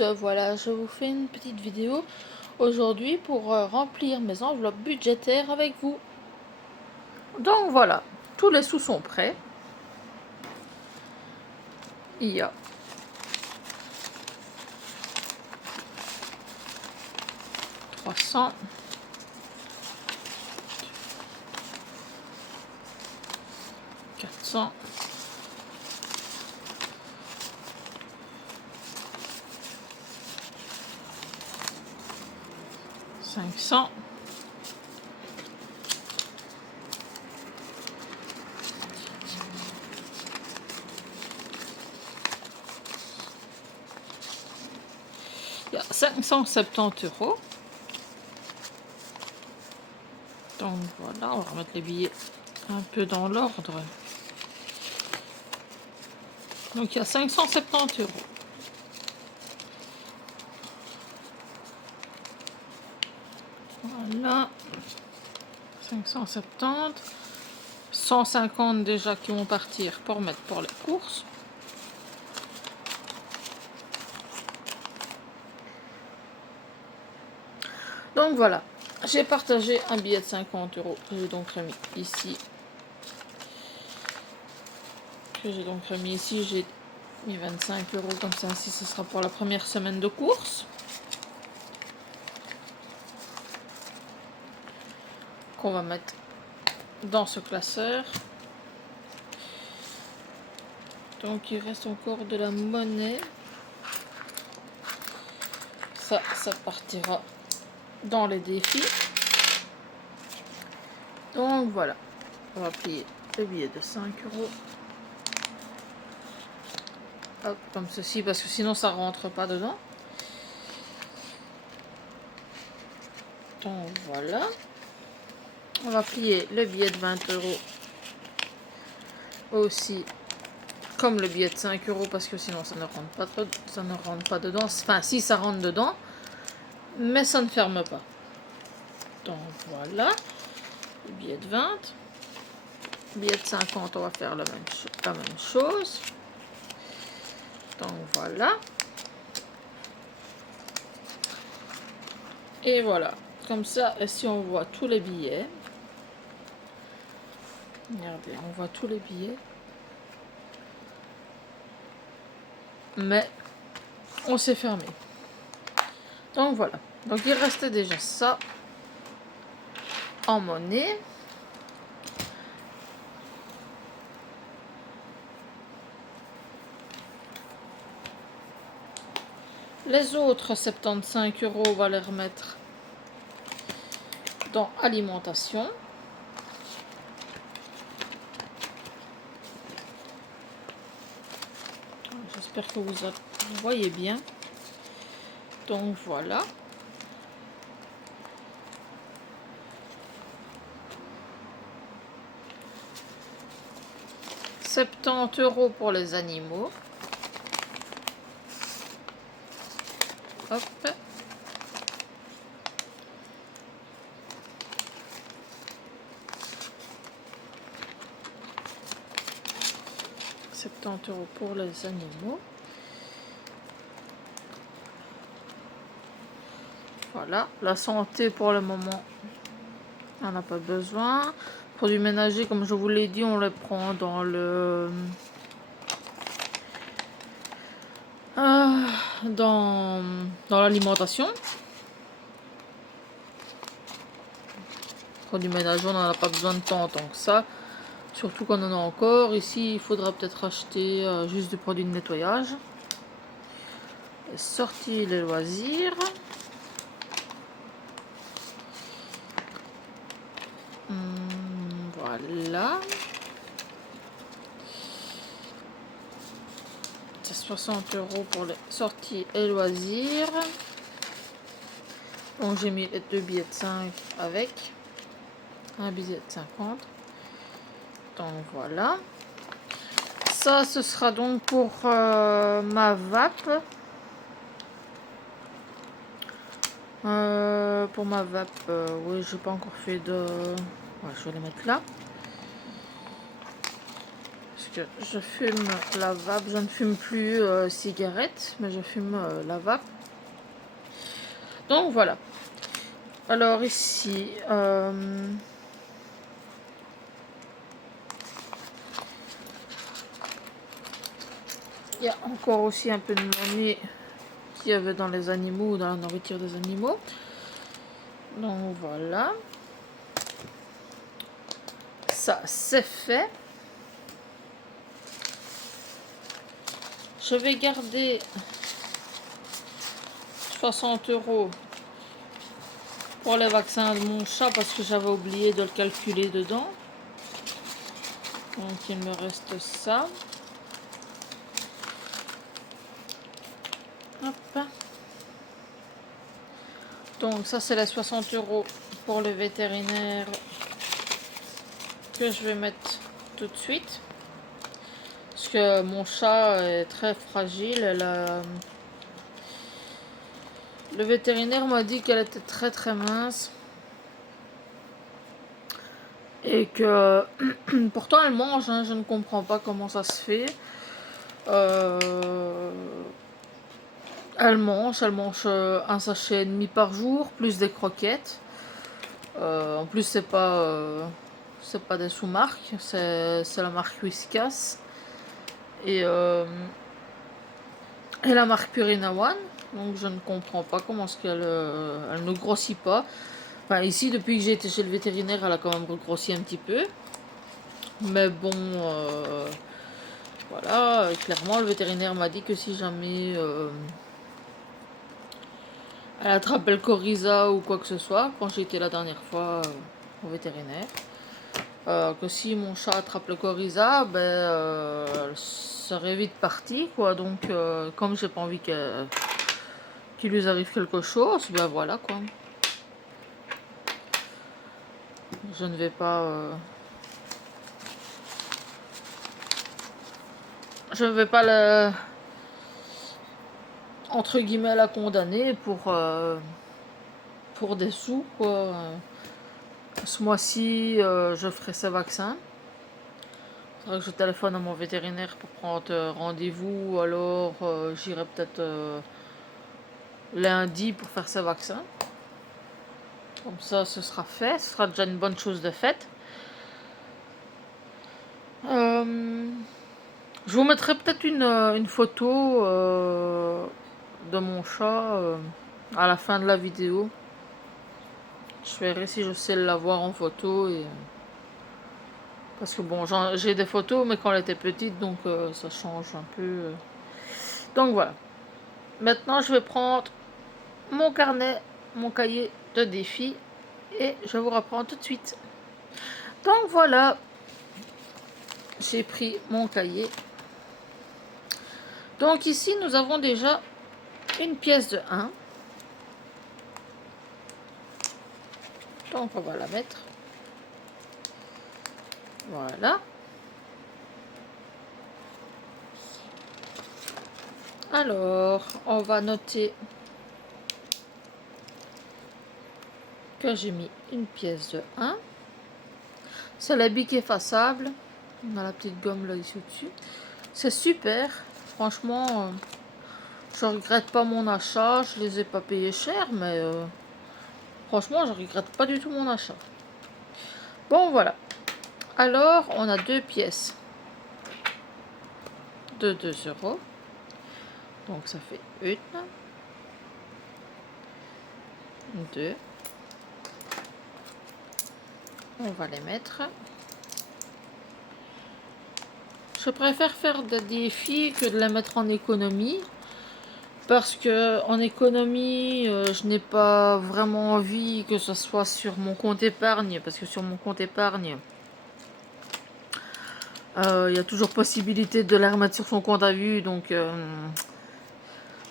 tous, voilà, je vous fais une petite vidéo aujourd'hui pour remplir mes enveloppes budgétaires avec vous. Donc voilà, tous les sous sont prêts. Il y a 300, 400, 500, 570 €. Donc voilà, on va remettre les billets un peu dans l'ordre. Donc il y a 570 €. Voilà, 570, 150 déjà qui vont partir pour mettre pour les courses. Donc voilà, j'ai partagé un billet de 50 €, que j'ai donc remis ici. J'ai mis 25 € comme ça, ainsi ce sera pour la première semaine de course. Qu'on va mettre dans ce classeur. Donc il reste encore de la monnaie. Ça partira dans les défis. Donc voilà, on va plier le billet de 5 €. Hop, comme ceci, parce que sinon ça rentre pas dedans. Donc voilà. On va plier le billet de 20 € aussi, comme le billet de 5 € parce que sinon ça ne rentre pas dedans. Enfin, si ça rentre dedans, mais ça ne ferme pas. Donc voilà, le billet de 20. Le billet de 50, on va faire la même chose. Donc voilà. Et voilà, comme ça, si on voit tous les billets, regardez, on voit tous les billets, mais on s'est fermé. Donc voilà, donc il restait déjà ça en monnaie. Les autres 75 €, on va les remettre dans alimentation. J'espère que vous voyez bien. Donc voilà. « 70 € pour les animaux. » Hop. « 70 € pour les animaux. » Voilà. La santé pour le moment, on n'a pas besoin. Produits ménagers, comme je vous l'ai dit, on les prend dans le... dans l'alimentation. Produits ménagers, on n'en a pas besoin de tant que ça. Surtout qu'on en a encore. Ici, il faudra peut-être acheter juste des produits de nettoyage. Sorties, les loisirs. Voilà. C'est 60 € pour les sorties et loisirs. Donc j'ai mis les deux billets de 5 avec un billet de 50. Donc voilà. Ça, ce sera donc pour ma vape. Pour ma vape, oui, j'ai pas encore fait de... Ouais, je vais les mettre là. Parce que je fume la vape. Je ne fume plus cigarette, mais je fume la vape. Donc voilà. Alors ici, il y a encore aussi un peu de monnaie qu'il y avait dans les animaux ou dans la nourriture des animaux. Donc voilà. Ça, c'est fait. Je vais garder 60 € pour les vaccins de mon chat parce que j'avais oublié de le calculer dedans. Donc il me reste ça. Hop. Donc ça c'est les 60 € pour le vétérinaire que je vais mettre tout de suite. Parce que mon chat est très fragile. Le vétérinaire m'a dit qu'elle était très très mince. Et que pourtant elle mange, hein, je ne comprends pas comment ça se fait. Elle mange un sachet et demi par jour, plus des croquettes. En plus c'est pas des sous-marques, c'est la marque Whiskas. Et la marque Purina One. Donc je ne comprends pas comment est-ce qu'elle elle ne grossit pas. Enfin ici depuis que j'ai été chez le vétérinaire elle a quand même regrossi un petit peu. Mais bon voilà, clairement le vétérinaire m'a dit que si jamais elle attrapait le coryza ou quoi que ce soit, quand j'ai été la dernière fois au vétérinaire, que si mon chat attrape le coryza, ben elle serait vite partie quoi. Donc comme j'ai pas envie qu'il lui arrive quelque chose, ben voilà quoi. Je ne vais pas le entre guillemets la condamner pour des sous quoi. Ce mois-ci je ferai ce vaccin. Il faudrait que je téléphone à mon vétérinaire pour prendre rendez-vous, ou alors j'irai peut-être lundi pour faire ce vaccin. Comme ça ce sera fait, ce sera déjà une bonne chose de faite. Je vous mettrai peut-être une photo de mon chat à la fin de la vidéo. Je verrai si je sais l'avoir en photo. Parce que bon, j'ai des photos, mais quand elle était petite, donc ça change un peu. Donc voilà. Maintenant, je vais prendre mon carnet, mon cahier de défis, et je vous reprends tout de suite. Donc voilà, j'ai pris mon cahier. Donc ici, nous avons déjà une pièce de 1. Donc on va la mettre. Voilà. Alors, on va noter que j'ai mis une pièce de 1. C'est la bic effaçable. On a la petite gomme là ici au-dessus. C'est super. Franchement, je regrette pas mon achat. Je les ai pas payés cher, mais franchement, je regrette pas du tout mon achat. Bon, voilà. Alors, on a 2 pièces de 2 €. Donc, ça fait 1, 2. On va les mettre. Je préfère faire des défis que de les mettre en économie. Parce que en économie, je n'ai pas vraiment envie que ce soit sur mon compte épargne. Parce que sur mon compte épargne, il y a toujours possibilité de la remettre sur son compte à vue. Donc,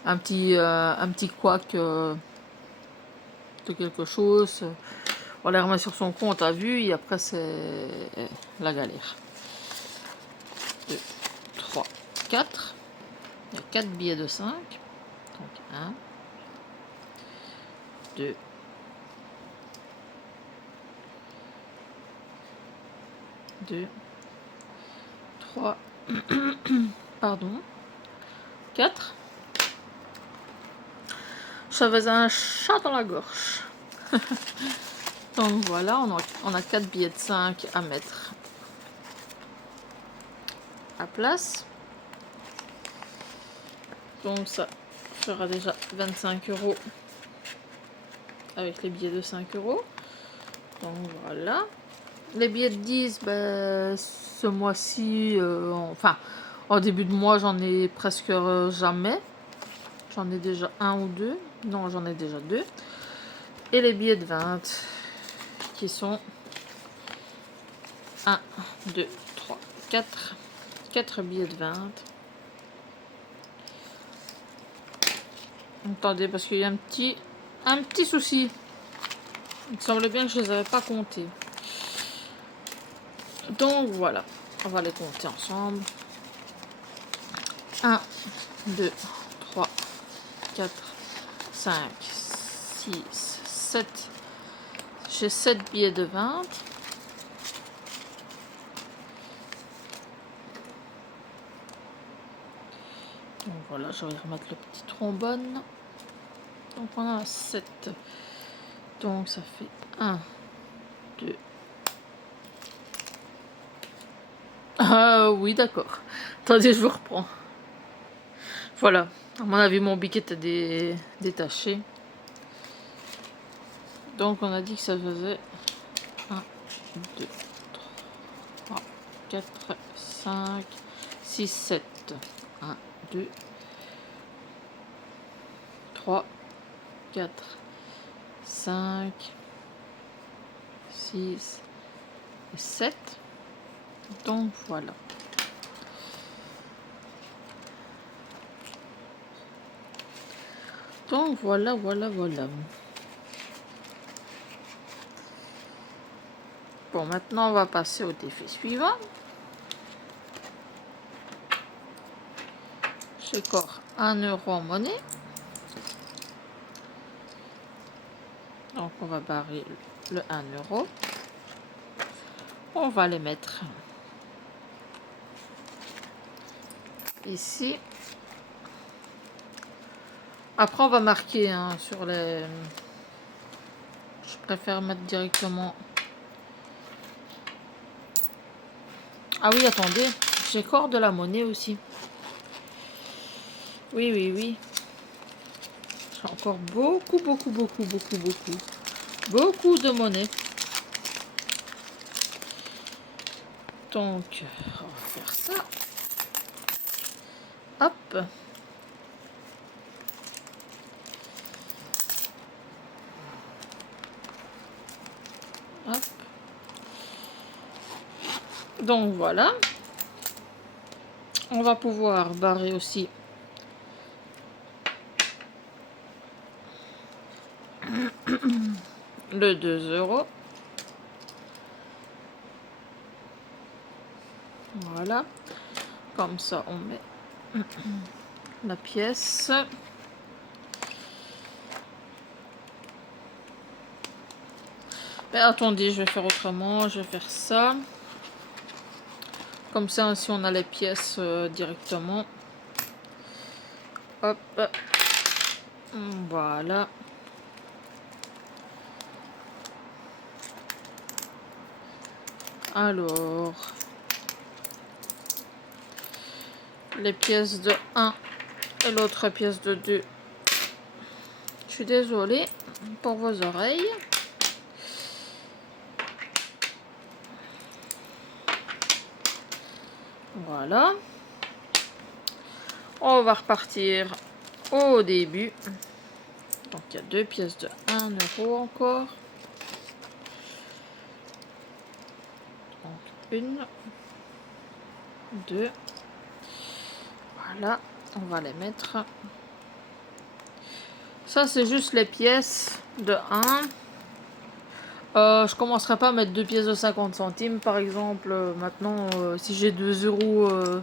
un petit couac de quelque chose. On la remet sur son compte à vue et après, c'est la galère. 2, 3, 4. Il y a 4 billets de 5. Donc 1, 2, 2, 3, Pardon. 4. J'avais un chat dans la gorge. Donc voilà, on a 4 billets de 5 à mettre à place. Donc ça fera déjà 25 € avec les billets de 5 €. Donc voilà. Les billets de 10, ben, ce mois-ci, enfin, au début de mois, j'en ai presque jamais. J'en ai déjà un ou deux. Non, j'en ai déjà 2. Et les billets de 20, qui sont 1, 2, 3, 4. 4 billets de 20. Attendez, parce qu'il y a un petit souci. Il me semble bien que je ne les avais pas comptés. Donc voilà, on va les compter ensemble. 1, 2, 3, 4, 5, 6, 7. J'ai 7 billets de 20. Donc voilà, je vais remettre le petit trombone. Donc on a 7. Donc ça fait 1, 2. Ah oui, d'accord. Attendez, je vous reprends. Voilà. À mon avis, mon bic était détaché. Donc on a dit que ça faisait 1, 2, 3, 4, 5, 6, 7. 1, 2, 3, 4, 5, 6 et 7. Donc voilà. Donc voilà. Bon, maintenant on va passer au défi suivant. J'ai encore 1 € en monnaie. Donc on va barrer le 1 €. On va les mettre ici. Après on va marquer sur les... Je préfère mettre directement... Ah oui, attendez, j'ai encore de la monnaie aussi. Oui. J'ai encore beaucoup de monnaie. Donc, on va faire ça. Hop. Hop. Donc voilà. On va pouvoir barrer aussi le 2 €. Voilà. Comme ça, on met la pièce. Mais attendez, je vais faire autrement. Je vais faire ça. Comme ça, si on a les pièces directement. Hop. Voilà. Alors, les pièces de 1 et l'autre pièce de 2. Je suis désolée pour vos oreilles. Voilà. On va repartir au début. Donc il y a 2 pièces de 1 € encore. Donc 1, 2. Voilà, on va les mettre. Ça c'est juste les pièces de 1. Je commencerai pas à mettre 2 pièces de 50 centimes par exemple. Maintenant, si j'ai 2 €,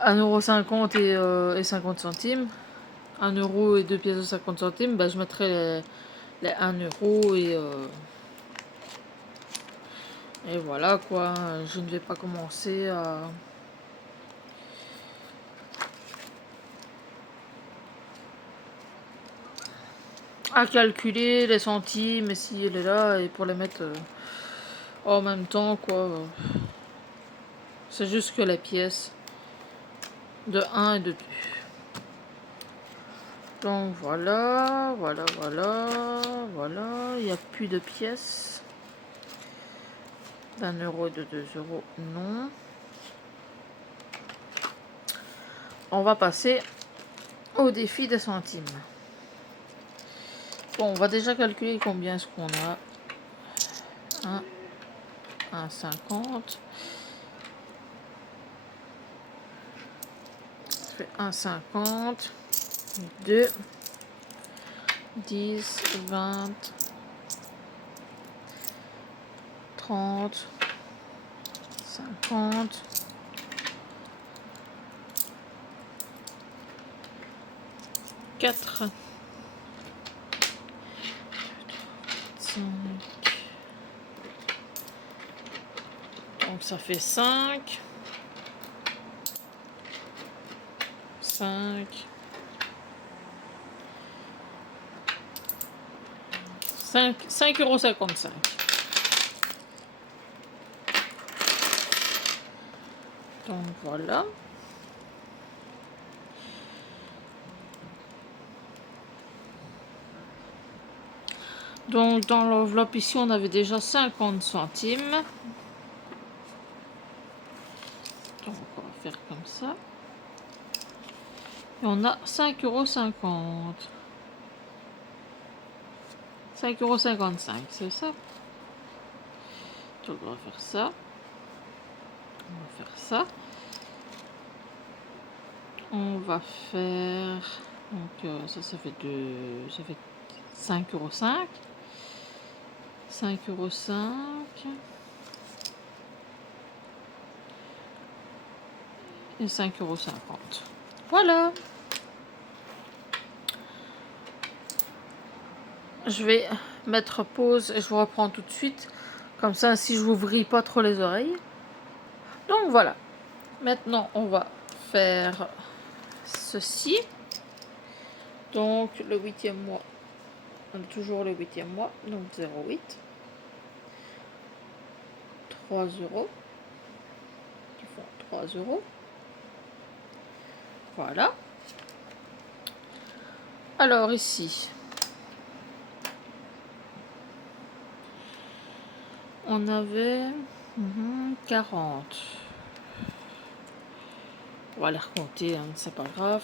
1,50 € et 50 centimes, 1 € et 2 pièces de 50 centimes, bah, je mettrai les 1 € et voilà quoi. Je ne vais pas commencer à à calculer les centimes, et si elle est là, et pour les mettre en même temps, quoi. C'est juste que les pièces de 1 et de 2. Donc voilà, voilà, voilà, voilà. Il n'y a plus de pièces. d'1 euro et de 2 euros, non. On va passer au défi des centimes. Bon, on va déjà calculer combien est-ce qu'on a. 1,50. Ça fait 1,50. 2, 10, 20, 30, 50, 4, 5. Donc ça fait 5, 5, 5,55 €. Donc voilà. Donc dans l'enveloppe ici, on avait déjà 50 centimes. Donc on va faire comme ça. Et on a 5,50 €. 5,55 €, c'est ça. Donc on va faire ça. On va faire ça. On va faire... Donc ça fait 2... Ça fait 5,05 €. 5,05 € et 5,50 €. Voilà. Je vais mettre pause et je vous reprends tout de suite. Comme ça, si je vous vrille pas trop les oreilles. Donc voilà. Maintenant, on va faire ceci. Donc le 8e mois. On a toujours le 8e mois. Donc 0,8. 3 euros. Qui font 3 €. Voilà. Alors ici, on avait 40. On va les recompter, hein, c'est pas grave.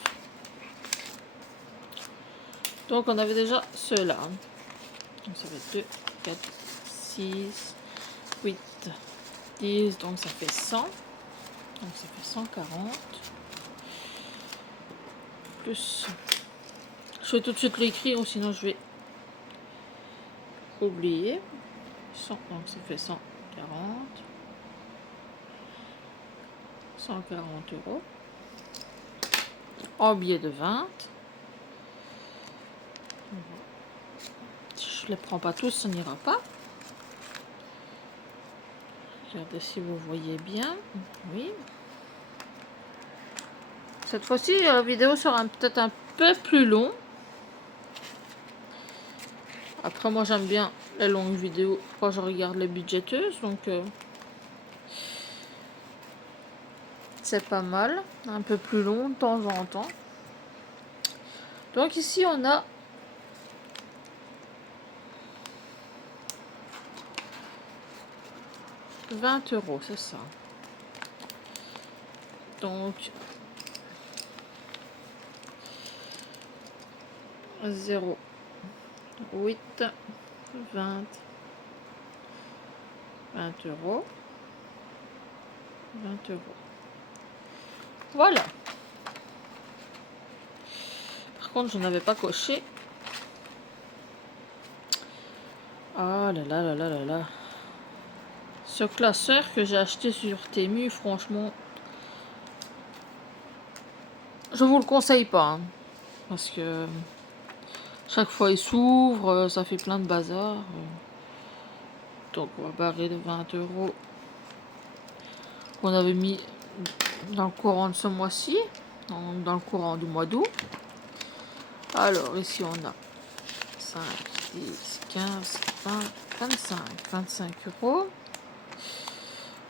Donc on avait déjà ceux-là. Donc ça fait 2, 4, 6, 8, 10. Donc ça fait 100. Donc ça fait 140. Plus... Je vais tout de suite l'écrire ou sinon je vais oublier. 100, donc ça fait 140. 140 € en billet de 20. Je ne les prends pas tous, ça n'ira pas. Regardez si vous voyez bien. Oui. Cette fois-ci, la vidéo sera peut-être un peu plus long. Après, moi, j'aime bien les longues vidéos quand je regarde les budgéteuses. Donc, c'est pas mal. Un peu plus long de temps en temps. Donc, ici, on a 20 €, c'est ça. Donc, 0, 8, 20, 20 €, 20 €. Voilà. Par contre, je n'avais pas coché. Ah là là là là là là. Ce classeur que j'ai acheté sur Temu, franchement, je vous le conseille pas. Hein, parce que chaque fois il s'ouvre, ça fait plein de bazar. Donc on va barrer de 20 € qu'on avait mis dans le courant de ce mois-ci, dans le courant du mois d'août. Alors ici on a 5, 10, 15, 20, 25. 25 euros.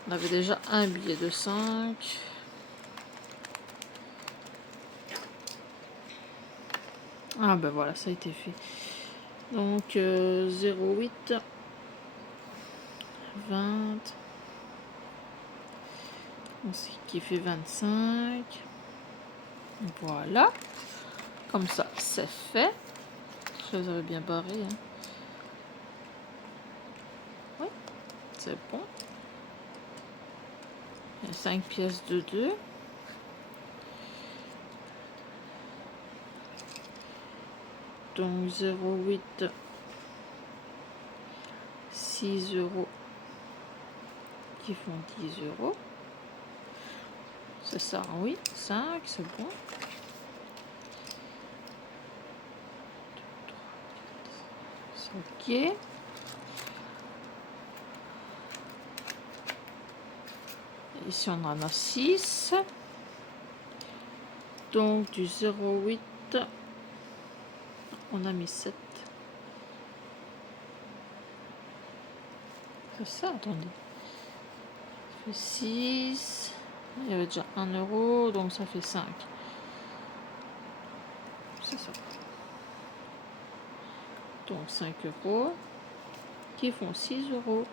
On avait déjà un billet de 5. Ah ben voilà, ça a été fait. Donc 0,8, 20, ce qui fait 25. Voilà. Comme ça, c'est fait. Je les avais bien barrés. Hein. Oui, c'est bon. Il y a 5 pièces de 2. Donc 0,8, 6 euros qui font 10 euros. C'est ça, oui, 5, c'est bon. C'est ok. Ici, on en a 6. Donc, du 0,8, on a mis 7. C'est ça, attendez. Ça fait 6. Il y avait déjà 1 euro, donc ça fait 5. C'est ça. Donc 5 euros qui font 6 euros.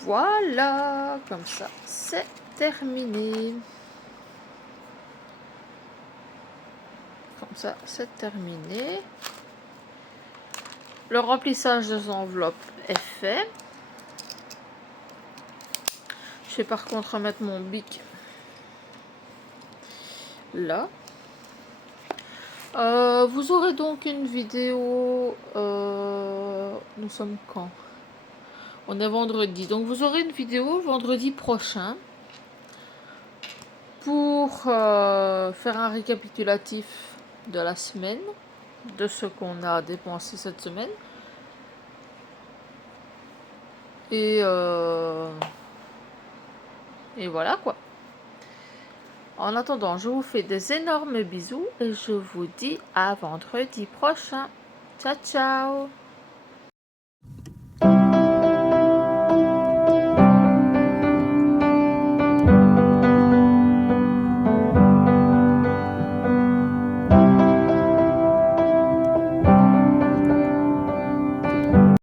Voilà, comme ça, c'est terminé. Comme ça, c'est terminé. Le remplissage des enveloppes est fait. Je vais par contre remettre mon bic là. Vous aurez donc une vidéo. Nous sommes quand? On est vendredi. Donc vous aurez une vidéo vendredi prochain pour faire un récapitulatif de la semaine, de ce qu'on a dépensé cette semaine. Et voilà quoi. En attendant, je vous fais des énormes bisous et je vous dis à vendredi prochain. Ciao, ciao!